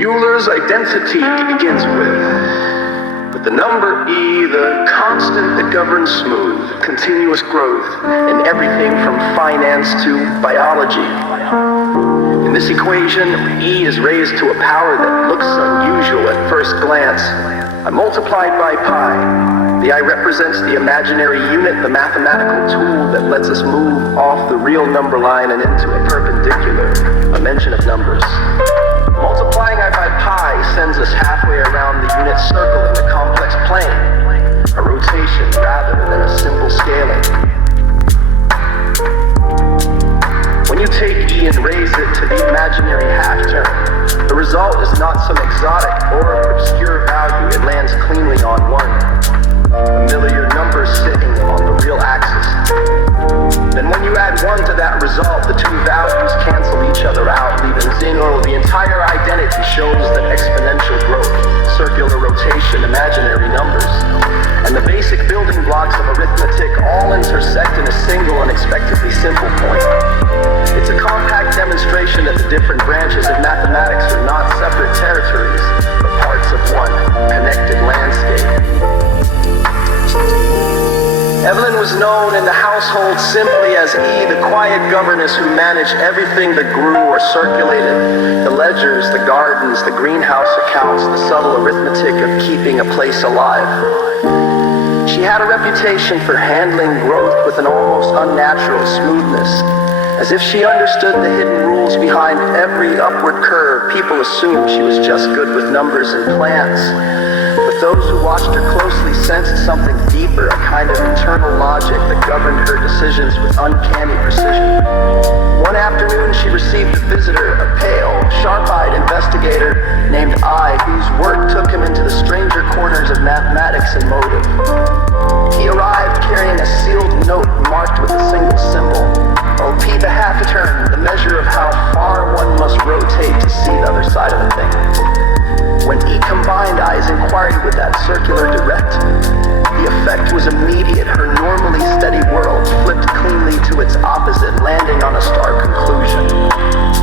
Eulers' identity begins with the number E, the constant that governs smooth, continuous growth in everything from finance to biology. In this equation, E is raised to a power that looks unusual at first glance. I multiplied by pi. The I represents the imaginary unit, the mathematical tool that lets us move off the real number line and into a perpendicular, a mention of numbers. Multiplying I by pi sends us halfway around the unit circle in the complex plane, a rotation rather than a simple scaling. When you take E and raise it to the imaginary half term, the result is not some exotic or obscure value, it lands cleanly on 1. A familiar number sitting on the real axis. Then when you add 1 to that result, the two values cancel each other out, leaving 0. The entire identity shows that exponential growth, circular rotation, imaginary numbers. And the basic building blocks of arithmetic all intersect in a single unexpectedly simple point. It's a compact demonstration that the different branches of mathematics are not separate territories, but parts of one connected landscape. Evelyn was known in the household simply as E, the quiet governess who managed everything that grew or circulated, the ledgers, the gardens, the greenhouse accounts, the subtle arithmetic of keeping a place alive. She had a reputation for handling growth with an almost unnatural smoothness. As if she understood the hidden rules behind every upward curve, people assumed she was just good with numbers and plants. But those who watched her closely sensed something deeper, a kind of internal logic that governed her decisions with uncanny precision. One afternoon, she received a visitor, a pale, sharp-eyed investigator named I, whose work took him into the stranger corners of mathematics and motive. He arrived carrying a sealed note marked with a single symbol. Oh, P the half turn, the measure of how far one must rotate to see the other side of a thing. When E combined I's inquiry with that circular direct, the effect was immediate. Her normally steady world flipped cleanly to its opposite, landing on a stark conclusion.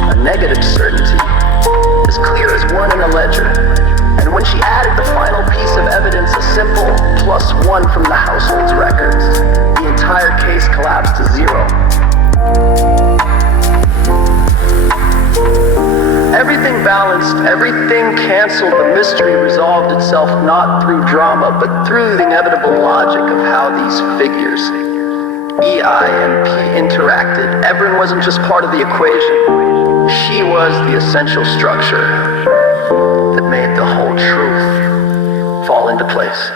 A negative certainty, as clear as 1 in a ledger. And when she added the final piece of evidence, a simple +1 from the household's records, the entire case collapsed to 0. Everything balanced, everything canceled, the mystery resolved itself not through drama, but through the inevitable logic of how these figures, E, I, and P, interacted. Evelyn wasn't just part of the equation. She was the essential structure that made the whole truth fall into place.